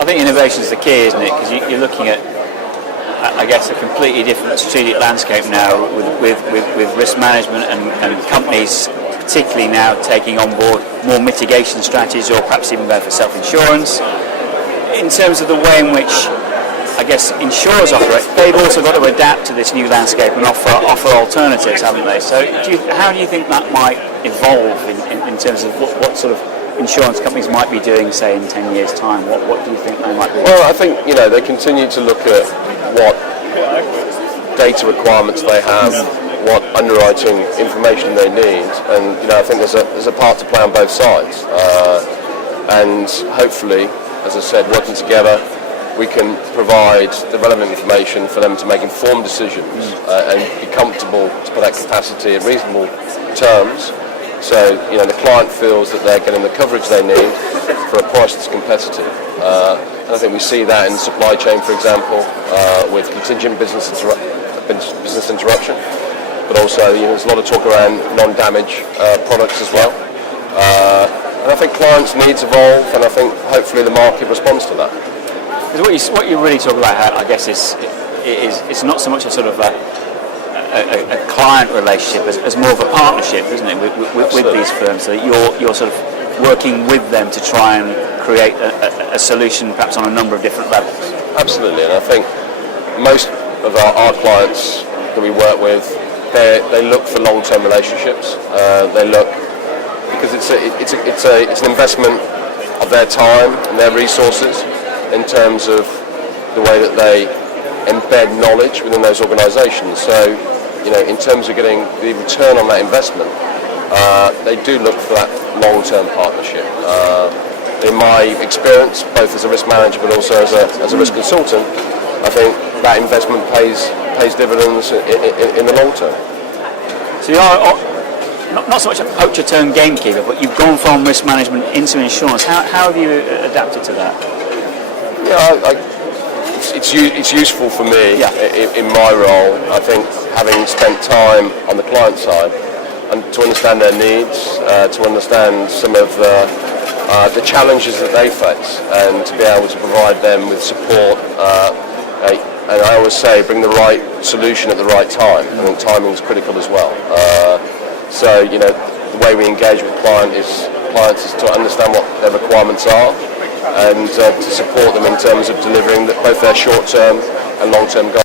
I think innovation is the key, isn't it? Because you're looking at, I guess, a completely different strategic landscape now with risk management and companies particularly now taking on board more mitigation strategies, or perhaps even going for self-insurance. In terms of the way in which, I guess, insurers operate, they've also got to adapt to this new landscape and offer alternatives, haven't they? So how do you think that might evolve in terms of what sort of insurance companies might be doing, say, in 10 years' time? What do you think they might be doing? Well, I think, they continue to look at what data requirements they have, what underwriting information they need, and I think there's a part to play on both sides. And hopefully, as I said, working together, we can provide the relevant information for them to make informed decisions and be comfortable to put that capacity at reasonable terms. So, the client feels that they're getting the coverage they need for a price that's competitive. And I think we see that in supply chain, for example, with contingent business interruption. But also, there's a lot of talk around non-damage products as well. And I think clients' needs evolve, and I think hopefully the market responds to that. Because what you really talk about, I guess, is it's not so much a sort of a client relationship as more of a partnership, isn't it, with these firms? So you're sort of working with them to try and create a solution, perhaps on a number of different levels. Absolutely, and I think most of our clients that we work with, they look for long-term relationships. They look because it's an investment of their time and their resources in terms of the way that they embed knowledge within those organisations. So, in terms of getting the return on that investment, they do look for that long-term partnership. In my experience, both as a risk manager but also as a risk consultant, I think that investment pays dividends in the long term. So you are not so much a poacher turned gamekeeper, but you've gone from risk management into insurance. How have you adapted to that? Yeah, it's useful for me in my role. I think having spent time on the client side and to understand their needs, to understand some of the challenges that they face, and to be able to provide them with support. And I always say, bring the right solution at the right time. I think timing is critical as well. So the way we engage with clients is to understand what their requirements are, and to support them in terms of delivering both their short-term and long-term goals.